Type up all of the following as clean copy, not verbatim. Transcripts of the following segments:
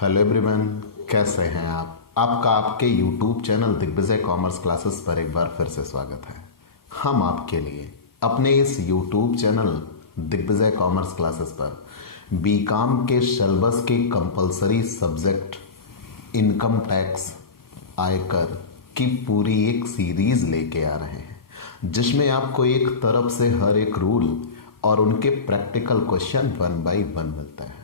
Hello everyone, कैसे हैं आप? आपका आपके YouTube channel Digvijay commerce classes पर एक बार फिर से स्वागत है। हम आपके लिए अपने इस YouTube channel Digvijay commerce classes पर बीकॉम के सिलेबस के कंपलसरी सब्जेक्ट इनकम टैक्स, आयकर की पूरी एक सीरीज लेके आ रहे हैं, जिसमें आपको एक तरफ से हर एक रूल और उनके प्रैक्टिकल क्वेश्चन 1 बाय 1 मिलता है।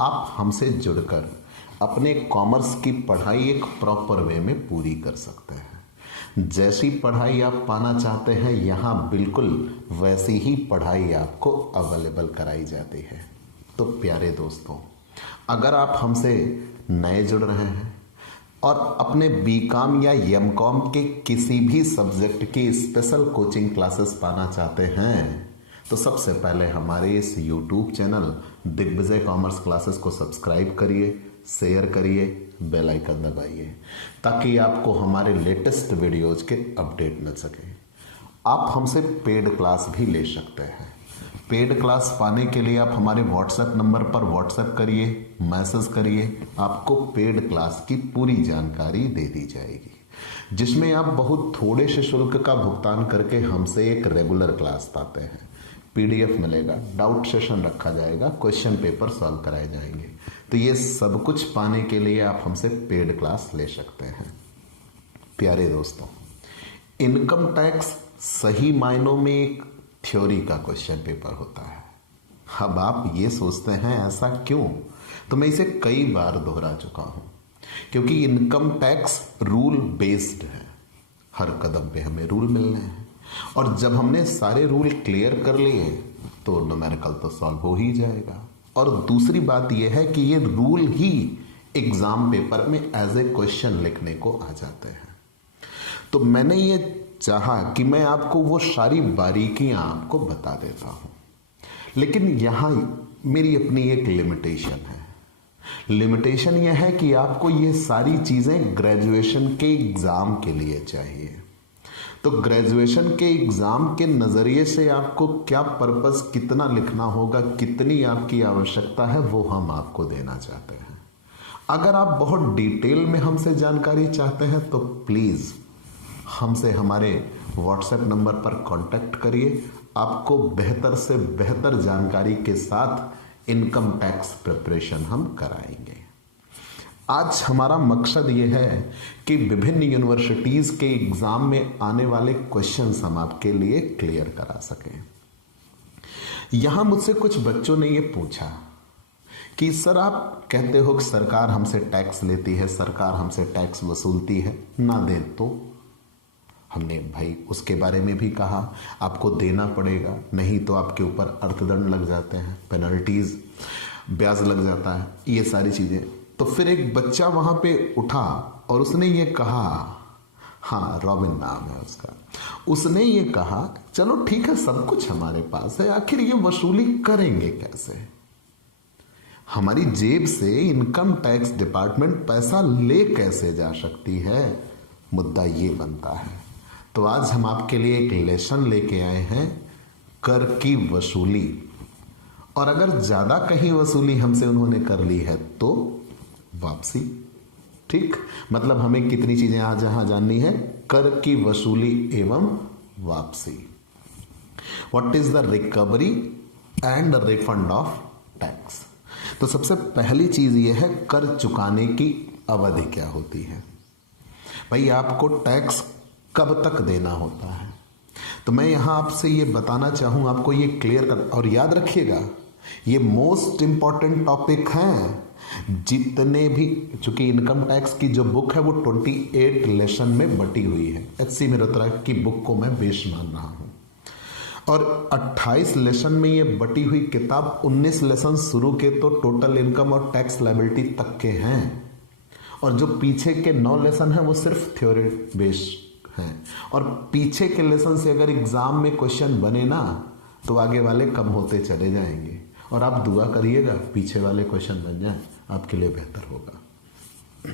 आप हमसे जुड़कर अपने कॉमर्स की पढ़ाई एक प्रॉपर वे में पूरी कर सकते हैं। जैसी पढ़ाई आप पाना चाहते हैं, यहाँ बिल्कुल वैसी ही पढ़ाई आपको अवेलेबल कराई जाती है। तो प्यारे दोस्तों, अगर आप हमसे नए जुड़ रहे हैं और अपने बीकॉम या एमकॉम के किसी भी सब्जेक्ट की स्पेशल कोचिंग क्लासेस पाना चाहते हैं, तो सबसे पहले हमारे इस YouTube channel Digvijay commerce classes को सब्सक्राइब करिए, शेयर करिए, बेल आइकन दबाइए, ताकि आपको हमारे लेटेस्ट वीडियोज के अपडेट मिल सके। आप हमसे पेड क्लास भी ले सकते हैं। पेड क्लास पाने के लिए आप हमारे व्हाट्सएप नंबर पर व्हाट्सएप करिए, मैसेज करिए, आपको पेड क्लास की पूरी जानकारी दे दी जाएगी, जिसमें आप बहुत थोड़े से शुल्क का भुगतान करके हमसे एक रेगुलर क्लास पाते हैं। PDF मिलेगा, डाउट सेशन रखा जाएगा, क्वेश्चन पेपर सॉल्व कराए जाएंगे। तो ये सब कुछ पाने के लिए आप हमसे पेड क्लास ले सकते हैं। प्यारे दोस्तों, इनकम टैक्स सही मायनों में एक थ्योरी का क्वेश्चन पेपर होता है। अब आप ये सोचते हैं ऐसा क्यों? तो मैं इसे कई बार दोहरा चुका हूं, क्योंकि इनकम टैक्स रूल बेस्ड है। हर कदम पे हमें रूल मिलने हैं, और जब हमने सारे रूल क्लियर कर लिए तो न्यूमेरिकल तो सॉल्व हो ही जाएगा। और दूसरी बात यह है कि ये रूल ही एग्जाम पेपर में एज ए क्वेश्चन लिखने को आ जाते हैं। तो मैंने ये चाहा कि मैं आपको वो सारी बारीकियां आपको बता देता हूं, लेकिन यहां मेरी अपनी एक लिमिटेशन है। लिमिटेशन यह है कि आपको ये सारी चीजें ग्रेजुएशन के एग्जाम के लिए चाहिए। तो ग्रेजुएशन के एग्जाम के नजरिए से आपको क्या पर्पस, कितना लिखना होगा, कितनी आपकी आवश्यकता है, वो हम आपको देना चाहते हैं। अगर आप बहुत डिटेल में हमसे जानकारी चाहते हैं तो प्लीज हमसे हमारे व्हाट्सएप नंबर पर कांटेक्ट करिए। आपको बेहतर से बेहतर जानकारी के साथ इनकम टैक्स प्रिपरेशन हम कराएंगे। आज हमारा मकसद ये है कि विभिन्न यूनिवर्सिटीज के एग्जाम में आने वाले क्वेश्चंस हम आपके लिए क्लियर करा सकें। यहां मुझसे कुछ बच्चों ने ये पूछा कि सर, आप कहते हो कि सरकार हमसे टैक्स लेती है, सरकार हमसे टैक्स वसूलती है, ना दे तो? हमने भाई उसके बारे में भी कहा, आपको देना पड़ेगा, नहीं तो आपके ऊपर अर्थदंड लग जाते हैं, पेनल्टीज, ब्याज लग जाता है, ये सारी चीजें। तो फिर एक बच्चा वहां पे उठा और उसने ये कहा, हाँ रॉबिन नाम है उसका, उसने ये कहा चलो ठीक है, सब कुछ हमारे पास है, आखिर ये वसूली करेंगे कैसे? हमारी जेब से इनकम टैक्स डिपार्टमेंट पैसा ले कैसे जा सकती है? मुद्दा ये बनता है। तो आज हम आपके लिए एक लेसन लेके आए हैं, कर की वसूली। और अगर ज्यादा कहीं वसूली हमसे उन्होंने कर ली है तो वापसी। ठीक, मतलब हमें कितनी चीजें आज यहां जाननी है? कर की वसूली एवं वापसी। What is the recovery and refund of tax? तो सबसे पहली चीज यह है, कर चुकाने की अवधि क्या होती है। भाई आपको टैक्स कब तक देना होता है? तो मैं यहां आपसे ये बताना चाहूं, आपको ये क्लियर कर, और याद रखिएगा ये मोस्ट इंपॉर्टेंट टॉपिक है। जितने भी, चूंकि इनकम टैक्स की जो बुक है वो 28 लेसन में बटी हुई है। HC मेहरोत्रा की बुक को मैं बेस मान रहा हूं, और 28 लेसन में ये बटी हुई किताब 19 लेसन शुरू के तो टोटल इनकम और टैक्स लायबिलिटी तक के हैं, और जो पीछे के 9 लेसन हैं वो सिर्फ थ्योरी बेस्ड हैं। और पीछे के लेसन से अगर एग्जाम में क्वेश्चन बने ना, तो आगे वाले कम होते चले जाएंगे। और आप दुआ करिएगा पीछे वाले क्वेश्चन बन जाएं, आपके लिए बेहतर होगा।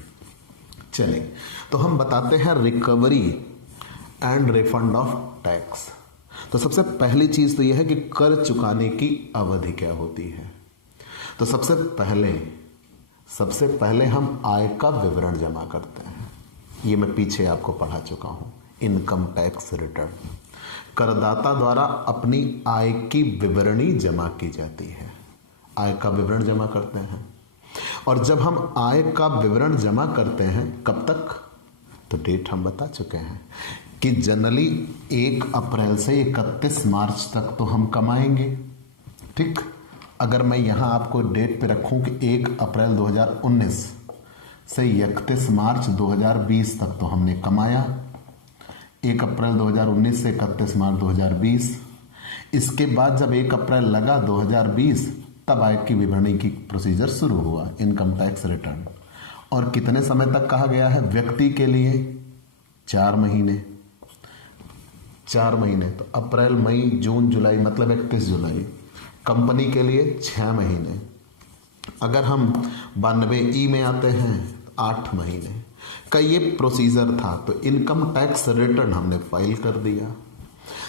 चलिए, तो हम बताते हैं recovery and refund of tax. तो सबसे पहली चीज तो यह है कि कर चुकाने की अवधि क्या होती है। तो सबसे पहले सबसे पहले हम आय का विवरण जमा करते हैं। ये मैं पीछे आपको पढ़ा चुका हूं। इनकम टैक्स रिटर्न, करदाता द्वारा अपनी आय की विवरणी जमा की जाती है। आय का विवरण जमा करते हैं। और जब हम आय का विवरण जमा करते हैं, कब तक, तो डेट हम बता चुके हैं कि जनरली 1 अप्रैल से 31 मार्च तक तो हम कमाएंगे। ठीक, अगर मैं यहां आपको डेट पे रखूं कि 1 अप्रैल 2019 से 31 मार्च 2020 तक तो हमने कमाया। 1 अप्रैल 2019 से 31 मार्च 2020। इसके बाद जब 1 अप्रैल लगा 2020, तब आय की विवरणी की प्रोसीजर शुरू हुआ, इनकम टैक्स रिटर्न। और कितने समय तक कहा गया है? व्यक्ति के लिए 4 महीने। 4 महीने तो अप्रैल, मई, जून, जुलाई, मतलब 31 जुलाई। कंपनी के लिए 6 महीने। अगर हम 92E में आते हैं तो 8 महीने का ये प्रोसीजर था। तो इनकम टैक्स रिटर्न हमने फाइल कर दिया।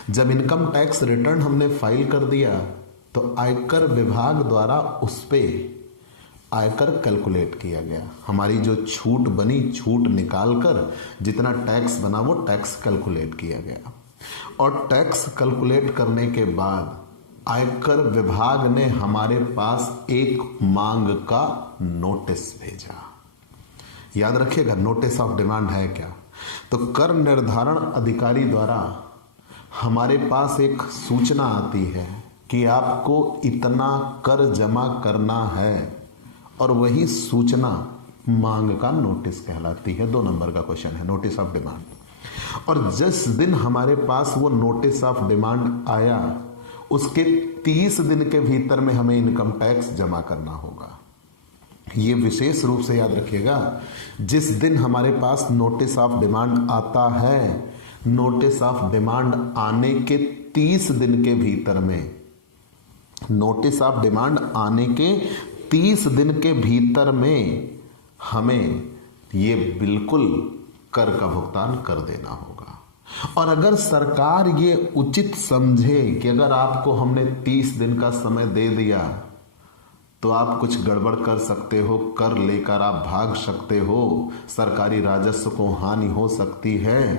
जब इनकम टैक्स रिटर्न हमने फाइल कर दिया तो आयकर विभाग द्वारा उस पे आयकर कैलकुलेट किया गया। हमारी जो छूट बनी, छूट निकालकर जितना टैक्स बना वो टैक्स कैलकुलेट किया गया। और टैक्स कैलकुलेट करने के बाद आयकर विभाग ने हमारे पास एक मांग का नोटिस भेजा। याद रखिएगा, नोटिस ऑफ डिमांड है क्या? तो कर निर्धारण अधिकारी द्वारा हमारे पास एक सूचना आती है कि आपको इतना कर जमा करना है, और वही सूचना मांग का नोटिस कहलाती है। 2 नंबर का क्वेश्चन है, नोटिस ऑफ डिमांड। और जिस दिन हमारे पास वो नोटिस ऑफ डिमांड आया, उसके 30 दिन के भीतर में हमें इनकम टैक्स जमा करना होगा। ये विशेष रूप से याद रखिएगा, जिस दिन हमारे पास नोटिस ऑफ डिमांड आता है, नोटिस ऑफ डिमांड आने के 30 दिन के भीतर में, नोटिस ऑफ डिमांड आने के 30 दिन के भीतर में हमें ये बिल्कुल कर का भुगतान कर देना होगा। और अगर सरकार ये उचित समझे कि अगर आपको हमने 30 दिन का समय दे दिया तो आप कुछ गड़बड़ कर सकते हो, कर लेकर आप भाग सकते हो, सरकारी राजस्व को हानि हो सकती है,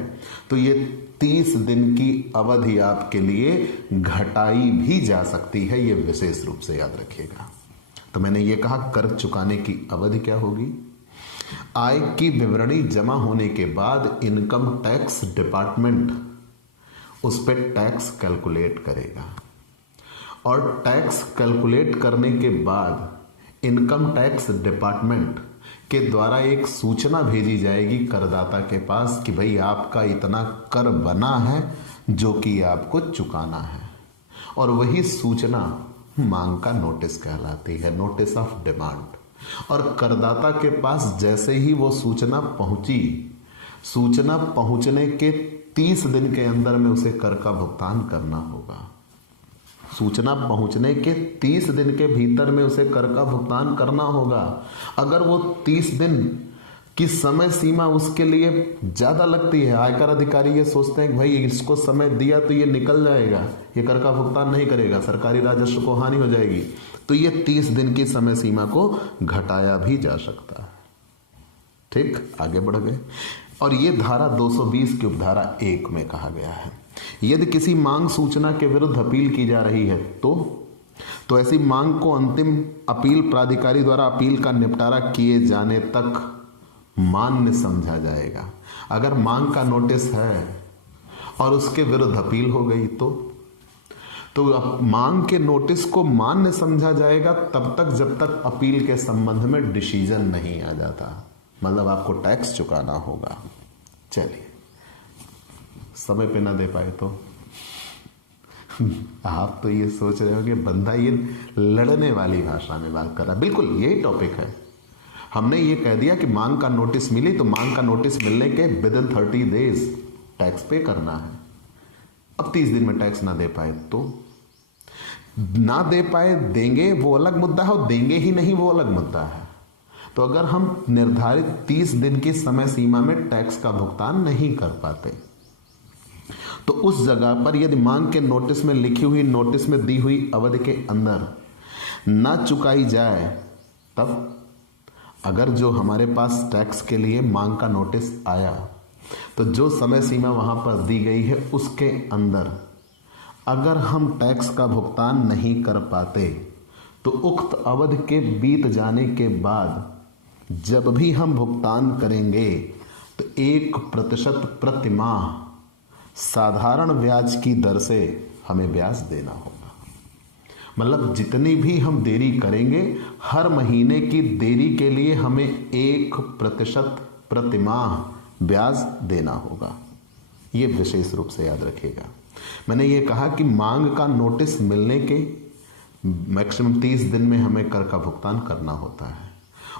तो ये 30 दिन की अवधि आपके लिए घटाई भी जा सकती है। ये विशेष रूप से याद रखिएगा। तो मैंने ये कहा, कर चुकाने की अवधि क्या होगी? आय की विवरणी जमा होने के बाद इनकम टैक्स डिपार्टमेंट उस पर टैक्स कैलकुलेट करेगा। और टैक्स कैलकुलेट करने के बाद इनकम टैक्स डिपार्टमेंट के द्वारा एक सूचना भेजी जाएगी करदाता के पास कि भाई आपका इतना कर बना है जो कि आपको चुकाना है। और वही सूचना मांग का नोटिस कहलाती है, नोटिस ऑफ डिमांड। और करदाता के पास जैसे ही वो सूचना पहुंची, सूचना पहुंचने के 30 दिन के अंदर में उसे कर का भुगतान करना होगा। सूचना पहुंचने के 30 दिन के भीतर में उसे कर का भुगतान करना होगा। अगर वो 30 दिन की समय सीमा उसके लिए ज्यादा लगती है, आयकर अधिकारी ये सोचते हैं कि भाई इसको समय दिया तो ये निकल जाएगा, ये कर का भुगतान नहीं करेगा, सरकारी राजस्व को हानि हो जाएगी, तो ये 30 दिन की समय सीमा को घटाया भी जा सकता है। ठीक, आगे बढ़ गए। और ये धारा 220 की उपधारा 1 में कहा गया है, यदि किसी मांग सूचना के विरुद्ध अपील की जा रही है तो ऐसी मांग को अंतिम अपील प्राधिकारी द्वारा अपील का निपटारा किए जाने तक मान्य समझा जाएगा। अगर मांग का नोटिस है और उसके विरुद्ध अपील हो गई तो मांग के नोटिस को मान्य समझा जाएगा तब तक जब तक अपील के संबंध में डिसीजन नहीं आ जाता, मतलब आपको टैक्स चुकाना होगा। चलिए, समय पे ना दे पाए तो आप तो ये सोच रहे हो कि बंदा ये लड़ने वाली भाषा में बात कर रहा है। बिल्कुल यही टॉपिक है। हमने ये कह दिया कि मांग का नोटिस मिली तो मांग का नोटिस मिलने के विदिन 30 डेज टैक्स पे करना है। अब 30 दिन में टैक्स ना दे पाए तो ना दे पाए, देंगे वो अलग मुद्दा है, और देंगे ही नहीं वो अलग मुद्दा है। तो अगर हम निर्धारित 30 दिन की समय सीमा में टैक्स का भुगतान नहीं कर पाते तो उस जगह पर यदि मांग के नोटिस में लिखी हुई, नोटिस में दी हुई अवधि के अंदर ना चुकाई जाए तब अगर जो हमारे पास टैक्स के लिए मांग का नोटिस आया तो जो समय सीमा वहां पर दी गई है उसके अंदर अगर हम टैक्स का भुगतान नहीं कर पाते तो उक्त अवधि के बीत जाने के बाद जब भी हम भुगतान करेंगे तो 1% प्रति माह साधारण ब्याज की दर से हमें ब्याज देना होगा। मतलब जितनी भी हम देरी करेंगे हर महीने की देरी के लिए हमें 1% प्रति माह ब्याज देना होगा। ये विशेष रूप से याद रखिएगा। मैंने ये कहा कि मांग का नोटिस मिलने के मैक्सिमम 30 दिन में हमें कर का भुगतान करना होता है,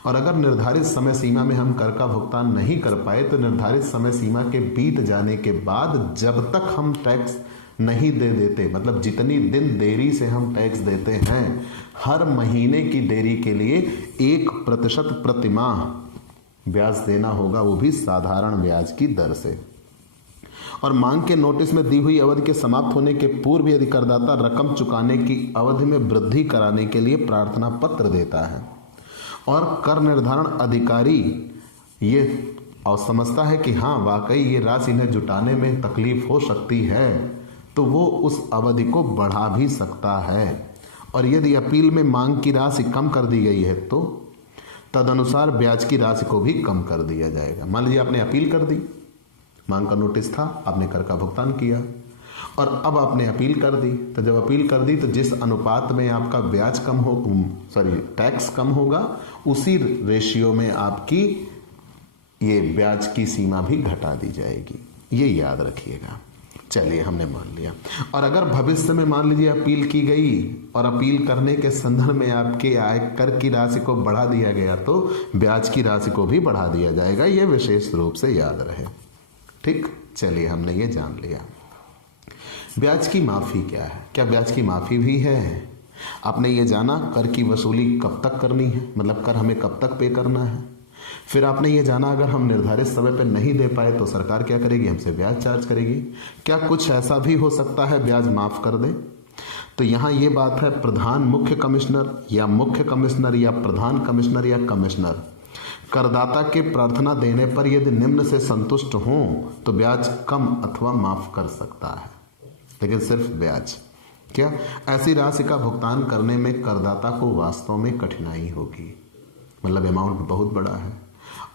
और अगर निर्धारित समय सीमा में हम कर का भुगतान नहीं कर पाए तो निर्धारित समय सीमा के बीत जाने के बाद जब तक हम टैक्स नहीं दे देते, मतलब जितनी दिन देरी से हम टैक्स देते हैं, हर महीने की देरी के लिए 1% प्रति माह ब्याज देना होगा, वो भी साधारण ब्याज की दर से। और मांग के नोटिस में दी हुई अवधि के समाप्त होने के पूर्व यदि करदाता रकम चुकाने की अवधि में वृद्धि कराने के लिए प्रार्थना पत्र देता है और कर निर्धारण अधिकारी ये और समझता है कि हाँ वाकई ये राशि इन्हें जुटाने में तकलीफ हो सकती है, तो वो उस अवधि को बढ़ा भी सकता है। और यदि अपील में मांग की राशि कम कर दी गई है तो तदनुसार ब्याज की राशि को भी कम कर दिया जाएगा। मान लीजिए आपने अपील कर दी, मांग का नोटिस था, आपने कर का भुगतान किया और अब आपने अपील कर दी, तो जब अपील कर दी तो जिस अनुपात में आपका ब्याज कम हो टैक्स कम होगा उसी रेशियो में आपकी ये ब्याज की सीमा भी घटा दी जाएगी। ये याद रखिएगा। चलिए हमने मान लिया। और अगर भविष्य में मान लीजिए अपील की गई और अपील करने के संदर्भ में आपके आयकर की राशि को बढ़ा दिया गया तो ब्याज की राशि को भी बढ़ा दिया जाएगा। ये विशेष रूप से याद रहे। ठीक, चलिए हमने ये जान लिया। ब्याज की माफ़ी क्या है? क्या ब्याज की माफ़ी भी है? आपने ये जाना कर की वसूली कब तक करनी है, मतलब कर हमें कब तक पे करना है। फिर आपने ये जाना अगर हम निर्धारित समय पर नहीं दे पाए तो सरकार क्या करेगी, हमसे ब्याज चार्ज करेगी। क्या कुछ ऐसा भी हो सकता है ब्याज माफ़ कर दे? तो यहाँ ये बात है, प्रधान मुख्य कमिश्नर या मुख्य कमिश्नर या प्रधान कमिश्नर या कमिश्नर करदाता के प्रार्थना देने पर यदि निम्न से संतुष्ट हों तो ब्याज कम अथवा माफ़ कर सकता है, लेकिन सिर्फ ब्याज। क्या ऐसी राशि का भुगतान करने में करदाता को वास्तव में कठिनाई होगी, मतलब अमाउंट बहुत बड़ा है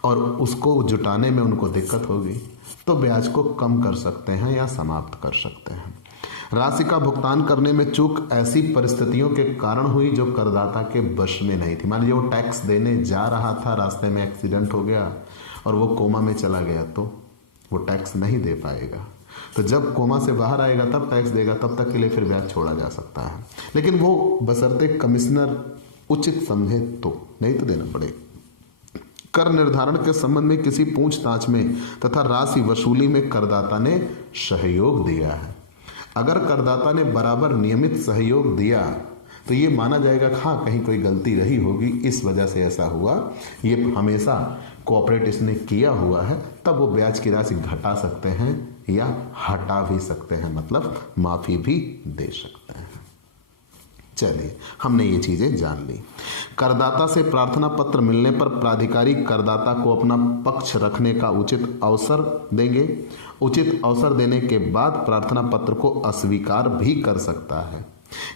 और उसको जुटाने में उनको दिक्कत होगी, तो ब्याज को कम कर सकते हैं या समाप्त कर सकते हैं। राशि का भुगतान करने में चूक ऐसी परिस्थितियों के कारण हुई जो करदाता के वश में नहीं थी। मान लीजिए वो टैक्स देने जा रहा था, रास्ते में एक्सीडेंट हो गया और वो कोमा में चला गया तो वो टैक्स नहीं दे पाएगा। तो जब कोमा से बाहर आएगा तब टैक्स देगा, तब तक के लिए फिर ब्याज छोड़ा जा सकता है, लेकिन वो बशर्ते कमिश्नर उचित समझे तो, नहीं तो देना पड़ेगा। कर निर्धारण के संबंध में किसी पूछताछ में तथा राशि वसूली में करदाता ने सहयोग दिया है। अगर करदाता ने बराबर नियमित सहयोग दिया तो ये माना जाएगा हाँ कहीं कोई गलती रही होगी, इस वजह से ऐसा हुआ, ये हमेशा कोऑपरेट इसने किया हुआ है, तब वो ब्याज की राशि घटा सकते हैं या हटा भी सकते हैं, मतलब माफ़ी भी दे सकते हैं। चलिए हमने ये चीज़ें जान ली। करदाता से प्रार्थना पत्र मिलने पर प्राधिकारी करदाता को अपना पक्ष रखने का उचित अवसर देंगे। उचित अवसर देने के बाद प्रार्थना पत्र को अस्वीकार भी कर सकता है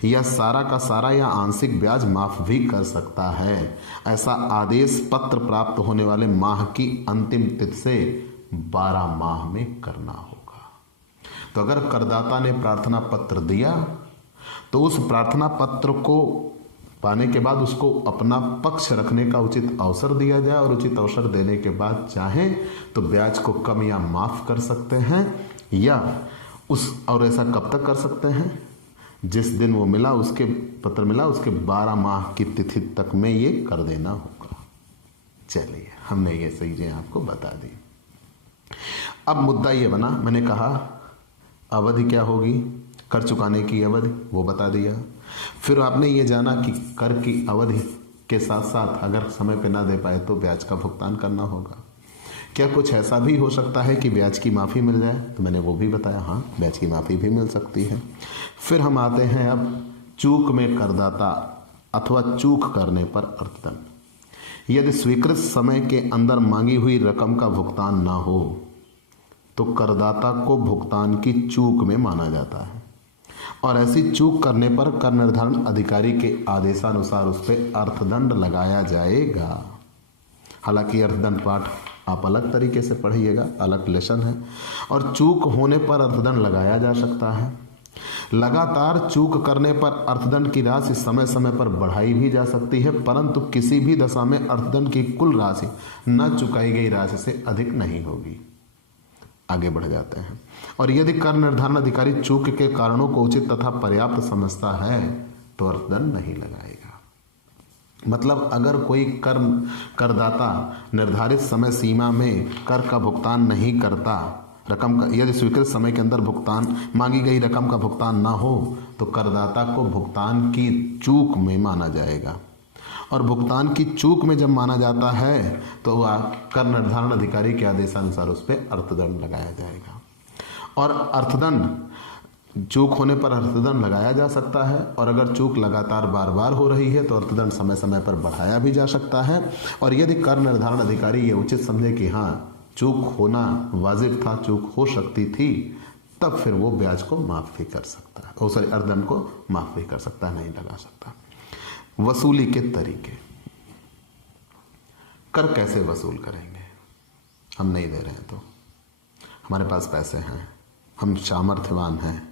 या सारा का सारा या आंशिक ब्याज माफ भी कर सकता है। ऐसा आदेश पत्र प्राप्त होने वाले माह की अंतिम तिथि से 12 माह में करना होगा। तो अगर करदाता ने प्रार्थना पत्र दिया तो उस प्रार्थना पत्र को पाने के बाद उसको अपना पक्ष रखने का उचित अवसर दिया जाए और उचित अवसर देने के बाद चाहें तो ब्याज को कम या माफ कर सकते हैं या और ऐसा कब तक कर सकते हैं, जिस दिन वो मिला उसके पत्र मिला उसके 12 माह की तिथि तक में ये कर देना होगा। चलिए हमने ये चीजें आपको बता दी। अब मुद्दा ये बना, मैंने कहा अवधि क्या होगी, कर चुकाने की अवधि वो बता दिया। फिर आपने ये जाना कि कर की अवधि के साथ साथ अगर समय पे ना दे पाए तो ब्याज का भुगतान करना होगा। क्या कुछ ऐसा भी हो सकता है कि ब्याज की माफ़ी मिल जाए, तो मैंने वो भी बताया, हाँ ब्याज की माफ़ी भी मिल सकती है। फिर हम आते हैं अब चूक में करदाता अथवा चूक करने पर अर्थदंड। यदि स्वीकृत समय के अंदर मांगी हुई रकम का भुगतान न हो तो करदाता को भुगतान की चूक में माना जाता है और ऐसी चूक करने पर कर निर्धारण अधिकारी के आदेशानुसार उस पर अर्थदंड लगाया जाएगा। हालांकि अर्थदंड पाठ आप अलग तरीके से पढ़िएगा, अलग लेसन है, और चूक होने पर अर्थदंड लगाया जा सकता है। लगातार चूक करने पर अर्थदंड की राशि समय समय पर बढ़ाई भी जा सकती है, परंतु किसी भी दशा में अर्थदंड की कुल राशि न चुकाई गई राशि से अधिक नहीं होगी। आगे बढ़ जाते हैं। और यदि कर निर्धारण अधिकारी चूक के कारणों को उचित तथा पर्याप्त समझता है तो अर्थदंड नहीं लगाएगा। मतलब अगर कोई करदाता निर्धारित समय सीमा में कर का भुगतान नहीं करता, रकम का यदि स्वीकृत समय के अंदर भुगतान मांगी गई रकम का भुगतान ना हो तो करदाता को भुगतान की चूक में माना जाएगा। और भुगतान की चूक में जब माना जाता है तो कर निर्धारण अधिकारी के आदेशानुसार उस पर अर्थदंड लगाया जाएगा। और अर्थदंड चूक होने पर अर्थदंड लगाया जा सकता है, और अगर चूक लगातार बार बार हो रही है तो अर्थदंड समय समय पर बढ़ाया भी जा सकता है। और यदि कर निर्धारण अधिकारी ये उचित समझे कि हाँ चूक होना वाजिब था, चूक हो सकती थी, तब फिर वो ब्याज को माफ भी कर सकता है, सॉरी अर्थदंड को माफ भी कर सकता है, नहीं लगा सकता। वसूली के तरीके। कर कैसे वसूल करेंगे? हम नहीं दे रहे हैं तो हमारे पास पैसे हैं, हम सामर्थ्यवान हैं।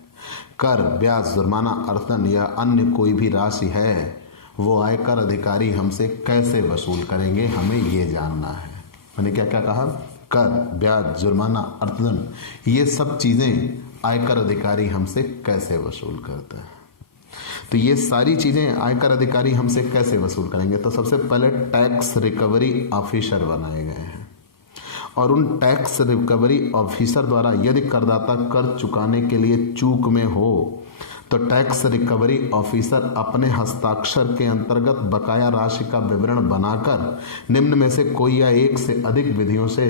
कर, ब्याज, जुर्माना, अर्थदंड या अन्य कोई भी राशि है वो आयकर अधिकारी हमसे कैसे वसूल करेंगे, हमें ये जानना है। मैंने क्या क्या कहा? कर, ब्याज, जुर्माना, अर्थदंड, ये सब चीज़ें आयकर अधिकारी हमसे कैसे वसूल करते हैं। तो ये सारी चीज़ें आयकर अधिकारी हमसे कैसे वसूल करेंगे? तो सबसे पहले टैक्स रिकवरी ऑफिसर बनाए गए हैं, और उन टैक्स रिकवरी ऑफिसर द्वारा यदि करदाता कर चुकाने के लिए चूक में हो तो टैक्स रिकवरी ऑफिसर अपने हस्ताक्षर के अंतर्गत बकाया राशि का विवरण बनाकर निम्न में से कोई या एक से अधिक विधियों से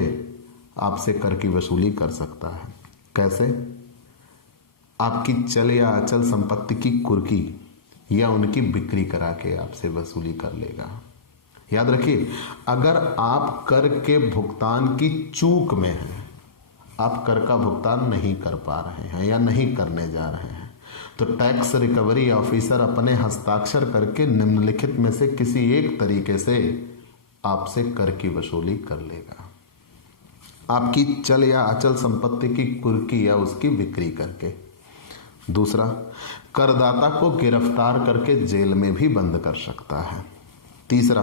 आपसे कर की वसूली कर सकता है। कैसे? आपकी चल या अचल संपत्ति की कुर्की या उनकी बिक्री करा के आपसे वसूली कर लेगा। याद रखिए, अगर आप कर के भुगतान की चूक में हैं, आप कर का भुगतान नहीं कर पा रहे हैं या नहीं करने जा रहे हैं, तो टैक्स रिकवरी ऑफिसर अपने हस्ताक्षर करके निम्नलिखित में से किसी एक तरीके से आपसे कर की वसूली कर लेगा। आपकी चल या अचल संपत्ति की कुर्की या उसकी बिक्री करके। दूसरा, करदाता को गिरफ्तार करके जेल में भी बंद कर सकता है। तीसरा,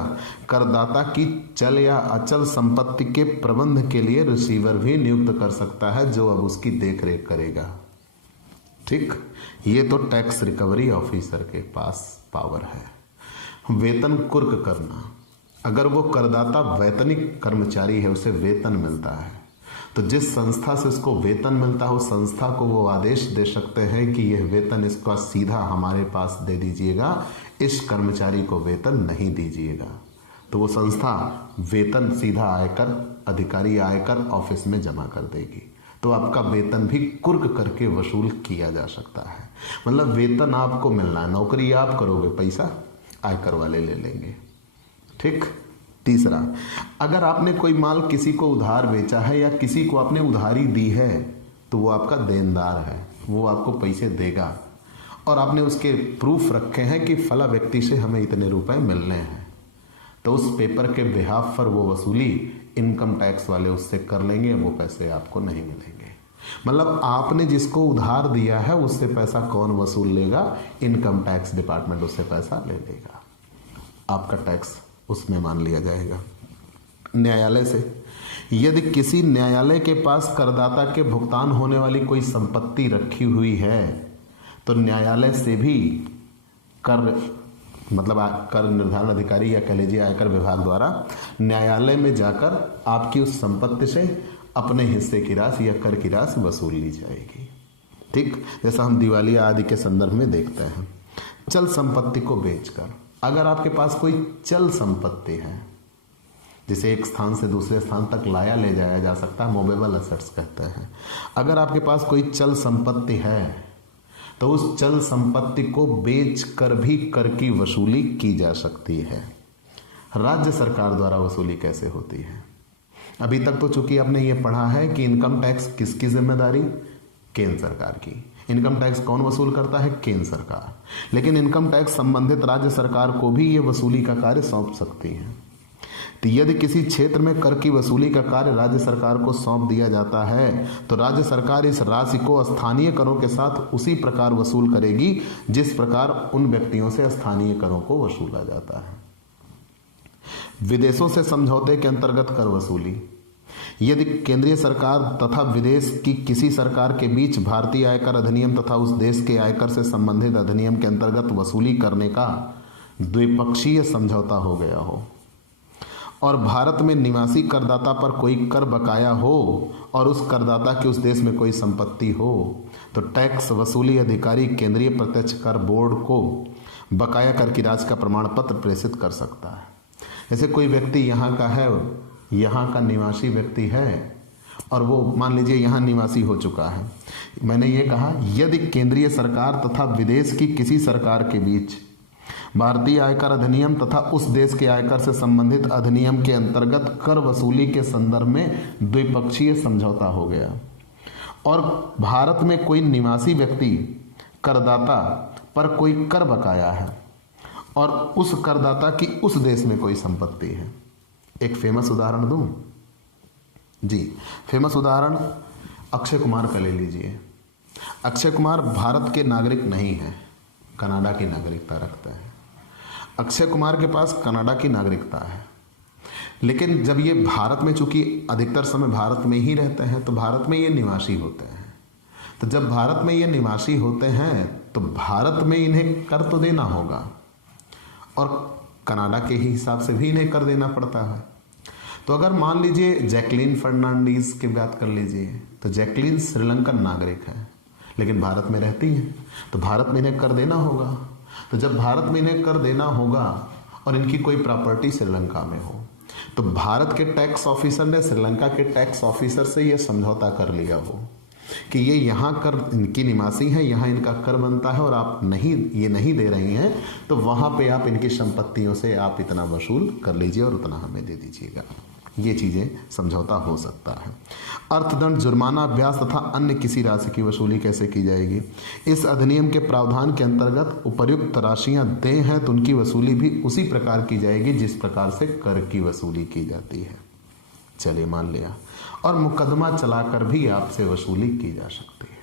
करदाता की चल या अचल संपत्ति के प्रबंध के लिए रिसीवर भी नियुक्त कर सकता है जो अब उसकी देखरेख करेगा। ठीक, ये तो टैक्स रिकवरी ऑफिसर के पास पावर है। वेतन कुर्क करना। अगर वो करदाता वैतनिक कर्मचारी है, उसे वेतन मिलता है, तो जिस संस्था से उसको वेतन मिलता है उस संस्था को वो आदेश दे सकते हैं कि यह वेतन इसका सीधा हमारे पास दे दीजिएगा, इस कर्मचारी को वेतन नहीं दीजिएगा। तो वो संस्था वेतन सीधा आयकर अधिकारी आयकर ऑफिस में जमा कर देगी, तो आपका वेतन भी कुर्क करके वसूल किया जा सकता है। मतलब वेतन आपको मिलना है, नौकरी आप करोगे, पैसा आयकर वाले ले लेंगे। ठीक। तीसरा, अगर आपने कोई माल किसी को उधार बेचा है या किसी को आपने उधारी दी है तो वो आपका देनदार है, वो आपको पैसे देगा, और आपने उसके प्रूफ रखे हैं कि फला व्यक्ति से हमें इतने रुपए मिलने हैं, तो उस पेपर के बिहाफ पर वो वसूली इनकम टैक्स वाले उससे कर लेंगे, वो पैसे आपको नहीं मिलेंगे। मतलब आपने जिसको उधार दिया है उससे पैसा कौन वसूल लेगा? इनकम टैक्स डिपार्टमेंट उससे पैसा ले लेगा, आपका टैक्स उसमें मान लिया जाएगा। न्यायालय से, यदि किसी न्यायालय के पास करदाता के भुगतान होने वाली कोई संपत्ति रखी हुई है तो न्यायालय से भी कर निर्धारण अधिकारी या कह लीजिए आयकर विभाग द्वारा न्यायालय में जाकर आपकी उस संपत्ति से अपने हिस्से की राशि या कर की राशि वसूल ली जाएगी। ठीक, जैसा हम दिवालिया आदि के संदर्भ में देखते हैं। चल संपत्ति को बेचकर, अगर आपके पास कोई चल संपत्ति है जिसे एक स्थान से दूसरे स्थान तक लाया ले जाया जा सकता है, मूवेबल एसेट्स कहते हैं, अगर आपके पास कोई चल संपत्ति है तो उस चल संपत्ति को बेच कर भी कर की वसूली की जा सकती है। राज्य सरकार द्वारा वसूली कैसे होती है। अभी तक तो चूंकि आपने ये पढ़ा है कि इनकम टैक्स किसकी जिम्मेदारी, केंद्र सरकार की। इनकम टैक्स कौन वसूल करता है, केंद्र सरकार। लेकिन इनकम टैक्स संबंधित राज्य सरकार को भी ये वसूली का कार्य सौंप सकती है। तो यदि किसी क्षेत्र में कर की वसूली का कार्य राज्य सरकार को सौंप दिया जाता है तो राज्य सरकार इस राशि को स्थानीय करों के साथ उसी प्रकार वसूल करेगी जिस प्रकार उन व्यक्तियों से स्थानीय करों को वसूला जाता है। विदेशों से समझौते के अंतर्गत कर वसूली। यदि केंद्रीय सरकार तथा विदेश की किसी सरकार के बीच भारतीय आयकर अधिनियम तथा उस देश के आयकर से संबंधित अधिनियम के अंतर्गत वसूली करने का द्विपक्षीय समझौता हो गया हो और भारत में निवासी करदाता पर कोई कर बकाया हो और उस करदाता की उस देश में कोई संपत्ति हो तो टैक्स वसूली अधिकारी केंद्रीय प्रत्यक्ष कर बोर्ड को बकाया कर की राशि का प्रमाण पत्र प्रेषित कर सकता है। जैसे कोई व्यक्ति यहाँ का है, यहाँ का निवासी व्यक्ति है और वो मान लीजिए यहाँ निवासी हो चुका है। मैंने ये कहा यदि केंद्रीय सरकार तथा विदेश की किसी सरकार के बीच भारतीय आयकर अधिनियम तथा उस देश के आयकर से संबंधित अधिनियम के अंतर्गत कर वसूली के संदर्भ में द्विपक्षीय समझौता हो गया और भारत में कोई निवासी व्यक्ति करदाता पर कोई कर बकाया है और उस करदाता की उस देश में कोई संपत्ति है। एक फेमस उदाहरण दूं जी, फेमस उदाहरण अक्षय कुमार का ले लीजिए। अक्षय कुमार भारत के नागरिक नहीं है, कनाडा की नागरिकता रखता है। अक्षय कुमार के पास कनाडा की नागरिकता है, लेकिन जब ये भारत में चूंकि अधिकतर समय भारत में ही रहते हैं तो भारत में ये निवासी होते हैं। तो जब भारत में ये निवासी होते हैं तो भारत में इन्हें कर तो देना होगा और कनाडा के ही हिसाब से भी इन्हें कर देना पड़ता है। तो अगर मान लीजिए जैकलीन फर्नांडीज की बात कर लीजिए तो जैकलीन श्रीलंकन नागरिक है लेकिन भारत में रहती है तो भारत में इन्हें कर देना होगा। तो जब भारत में इन्हें कर देना होगा और इनकी कोई प्रॉपर्टी श्रीलंका में हो तो भारत के टैक्स ऑफिसर ने श्रीलंका के टैक्स ऑफिसर से यह समझौता कर लिया हो कि ये यहाँ कर इनकी निवासी है, यहाँ इनका कर बनता है और आप ये नहीं दे रही हैं तो वहाँ पे आप इनकी संपत्तियों से आप इतना वसूल कर लीजिए और उतना हमें दे दीजिएगा। ये चीज़ें समझौता हो सकता है। अर्थदंड, जुर्माना, ब्याज तथा अन्य किसी राशि की वसूली कैसे की जाएगी। इस अधिनियम के प्रावधान के अंतर्गत उपर्युक्त राशियां देय हैं तो उनकी वसूली भी उसी प्रकार की जाएगी जिस प्रकार से कर की वसूली की जाती है। चलिए मान लिया। और मुकदमा चलाकर भी आपसे वसूली की जा सकती है।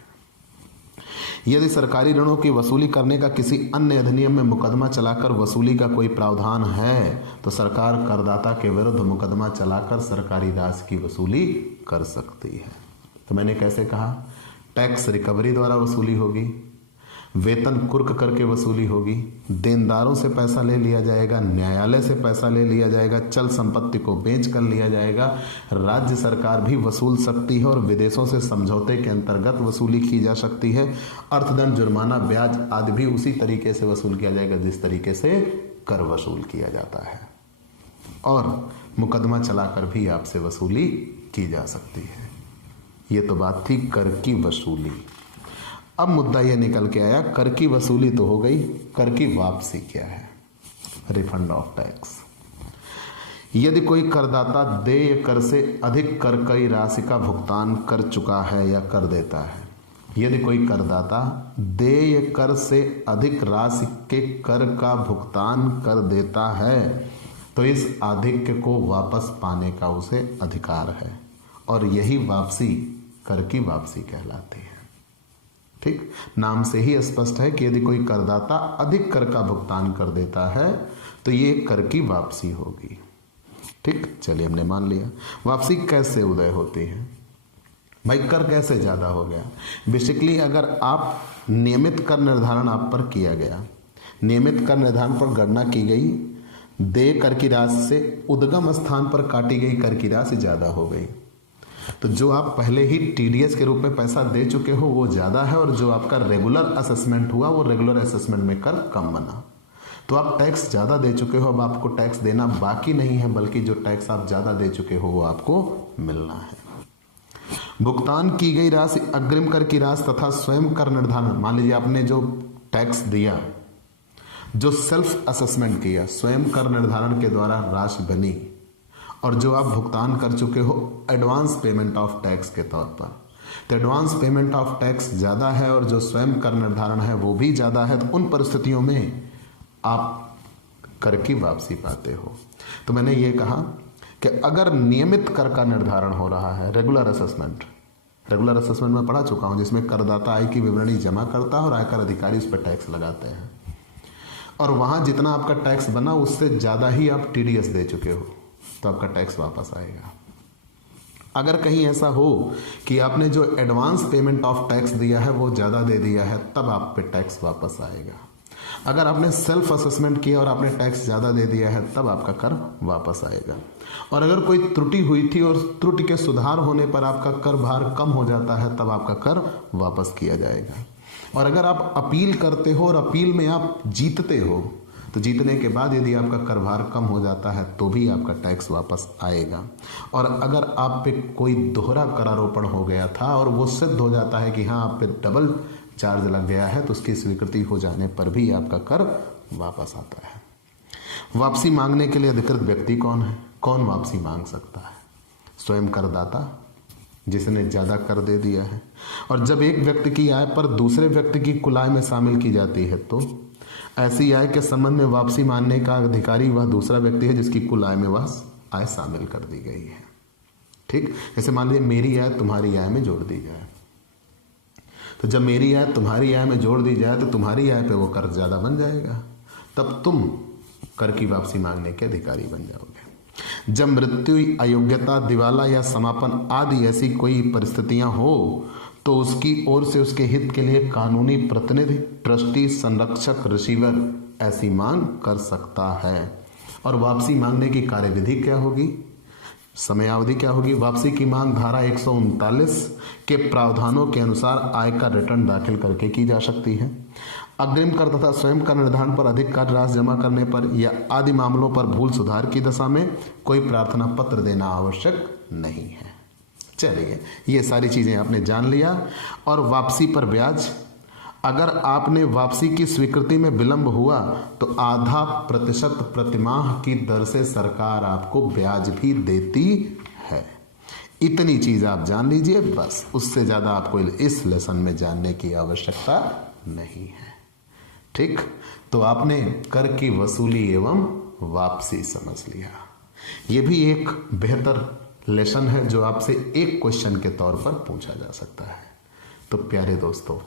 यदि सरकारी ऋणों की वसूली करने का किसी अन्य अधिनियम में मुकदमा चलाकर वसूली का कोई प्रावधान है तो सरकार करदाता के विरुद्ध मुकदमा चलाकर सरकारी राशि की वसूली कर सकती है। तो मैंने कैसे कहा, टैक्स रिकवरी द्वारा वसूली होगी, वेतन कुर्क करके वसूली होगी, देनदारों से पैसा ले लिया जाएगा, न्यायालय से पैसा ले लिया जाएगा, चल संपत्ति को बेच कर लिया जाएगा, राज्य सरकार भी वसूल सकती है और विदेशों से समझौते के अंतर्गत वसूली की जा सकती है। अर्थदंड, जुर्माना, ब्याज आदि भी उसी तरीके से वसूल किया जाएगा जिस तरीके से कर वसूल किया जाता है और मुकदमा चलाकर भी आपसे वसूली की जा सकती है। ये तो बात थी कर की वसूली। अब मुद्दा यह निकल के आया, कर की वसूली तो हो गई, कर की वापसी क्या है, रिफंड ऑफ टैक्स। यदि कोई करदाता देय कर से अधिक कर की राशि का भुगतान कर चुका है या कर देता है, यदि कोई करदाता देय कर से अधिक राशि के कर का भुगतान कर देता है तो इस आधिक्य को वापस पाने का उसे अधिकार है और यही वापसी कर की वापसी कहलाती है। ठीक, नाम से ही स्पष्ट है कि यदि कोई करदाता अधिक कर का भुगतान कर देता है तो ये कर की वापसी होगी। ठीक, चलिए हमने मान लिया। वापसी कैसे उदय होती है भाई, कर कैसे ज्यादा हो गया। बेसिकली अगर आप नियमित कर निर्धारण आप पर किया गया, नियमित कर निर्धारण पर गणना की गई, देय कर की राशि से उद्गम स्थान पर काटी गई कर की राशि ज्यादा हो गई तो जो आप पहले ही टीडीएस के रूप में पैसा दे चुके हो वो ज़्यादा है और जो आपका रेगुलर असेसमेंट हुआ वो रेगुलर असेसमेंट में कर कम बना तो आप टैक्स ज़्यादा दे चुके हो। अब आपको टैक्स देना बाकी नहीं है बल्कि जो टैक्स आप ज़्यादा दे चुके हो वो आपको मिलना है। भुगतान की गई राशि, अग्रिम कर की राशि तथा स्वयं कर निर्धारण। मान लीजिए आपने जो टैक्स दिया जो सेल्फ असेसमेंट किया, स्वयं कर निर्धारण के द्वारा राशि बनी, और जो आप भुगतान कर चुके हो एडवांस पेमेंट ऑफ टैक्स के तौर पर, तो एडवांस पेमेंट ऑफ टैक्स ज़्यादा है और जो स्वयं कर निर्धारण है वो भी ज़्यादा है, तो उन परिस्थितियों में आप कर की वापसी पाते हो। तो मैंने ये कहा कि अगर नियमित कर का निर्धारण हो रहा है, रेगुलर असेसमेंट में पढ़ा चुका हूं, जिसमें करदाता आय की विवरणी जमा करता है और आयकर अधिकारी उस पर टैक्स लगाते हैं, और वहां जितना आपका टैक्स बना उससे ज़्यादा ही आप टीडीएस दे चुके हो, तो आपका टैक्स वापस आएगा। अगर कहीं ऐसा हो कि आपने जो एडवांस पेमेंट ऑफ टैक्स दिया है वो ज़्यादा दे दिया है, तब आप पे टैक्स वापस आएगा। अगर आपने सेल्फ असेसमेंट किया और आपने टैक्स ज़्यादा दे दिया है, तब आपका कर वापस आएगा। और अगर कोई त्रुटि हुई थी और त्रुटि के सुधार होने पर आपका कर भार कम हो जाता है, तब आपका कर वापस किया जाएगा। और अगर आप अपील करते हो और अपील में आप जीतते हो, तो जीतने के बाद यदि आपका कर भार कम हो जाता है तो भी आपका टैक्स वापस आएगा। और अगर आप पे कोई दोहरा करारोपण हो गया था और वो सिद्ध हो जाता है कि हाँ आप पे डबल चार्ज लग गया है, तो उसकी स्वीकृति हो जाने पर भी आपका कर वापस आता है। वापसी मांगने के लिए अधिकृत व्यक्ति कौन है? कौन वापसी मांग सकता है? स्वयं करदाता, जिसने ज़्यादा कर दे दिया है। और जब एक व्यक्ति की आय पर दूसरे व्यक्ति की कुल आय में शामिल की जाती है, तो ऐसी आय के संबंध में वापसी मांगने का अधिकारी वह दूसरा व्यक्ति है जिसकी कुल आय में वह आय शामिल कर दी गई है। ठीक, जैसे मान लीजिए मेरी आय तुम्हारी आय में जोड़ दी जाए, तो जब मेरी आय तुम्हारी आय में जोड़ दी जाए तो तुम्हारी आय पे वो कर ज़्यादा बन जाएगा, तब तुम कर की वापसी मांगने के अधिकारी बन जाओगे। जब मृत्यु, अयोग्यता, दिवाला या समापन आदि ऐसी कोई परिस्थितियां हो, तो उसकी ओर से उसके हित के लिए कानूनी प्रतिनिधि, ट्रस्टी, संरक्षक, रिसीवर ऐसी मांग कर सकता है। और वापसी मांगने की कार्यविधि क्या होगी, समयावधि क्या होगी? वापसी की मांग धारा 139 के प्रावधानों के अनुसार आय का रिटर्न दाखिल करके की जा सकती है। अग्रिम कर तथा स्वयं कर निर्धारण पर अधिक कर राशि जमा करने पर या आदि मामलों पर भूल सुधार की दशा में कोई प्रार्थना पत्र देना आवश्यक नहीं है। चलिए, ये सारी चीजें आपने जान लिया। और वापसी पर ब्याज, अगर आपने वापसी की स्वीकृति में विलंब हुआ तो आधा प्रतिशत प्रतिमाह की दर से सरकार आपको ब्याज भी देती है। इतनी चीज आप जान लीजिए, बस। उससे ज्यादा आपको इस लेसन में जानने की आवश्यकता नहीं है। ठीक, तो आपने कर की वसूली एवं वापसी समझ लिया। यह भी एक बेहतर लेसन है जो आपसे एक क्वेश्चन के तौर पर पूछा जा सकता है। तो प्यारे दोस्तों,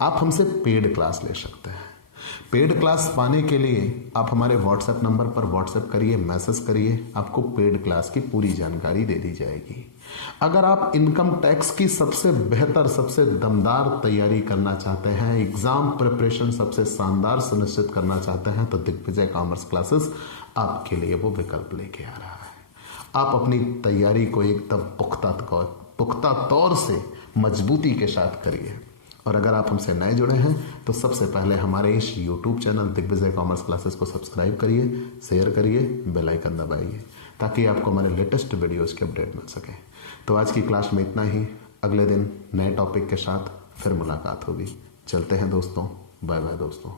आप हमसे पेड क्लास ले सकते हैं। पेड क्लास पाने के लिए आप हमारे व्हाट्सएप नंबर पर व्हाट्सएप करिए, मैसेज करिए, आपको पेड क्लास की पूरी जानकारी दे दी जाएगी। अगर आप इनकम टैक्स की सबसे बेहतर, सबसे दमदार तैयारी करना चाहते हैं, एग्जाम प्रिपरेशन सबसे शानदार सुनिश्चित करना चाहते हैं, तो दिग्विजय कॉमर्स क्लासेस आपके लिए वो विकल्प लेके आ रहा है। आप अपनी तैयारी को एकदम पुख्ता तौर से मजबूती के साथ करिए। और अगर आप हमसे नए जुड़े हैं तो सबसे पहले हमारे इस YouTube channel Digvijay commerce classes को सब्सक्राइब करिए, शेयर करिए, बेल आइकन दबाइए, ताकि आपको हमारे लेटेस्ट वीडियोस की अपडेट मिल सके। तो आज की क्लास में इतना ही। अगले दिन नए टॉपिक के साथ फिर मुलाकात होगी। चलते हैं दोस्तों, बाय बाय दोस्तों।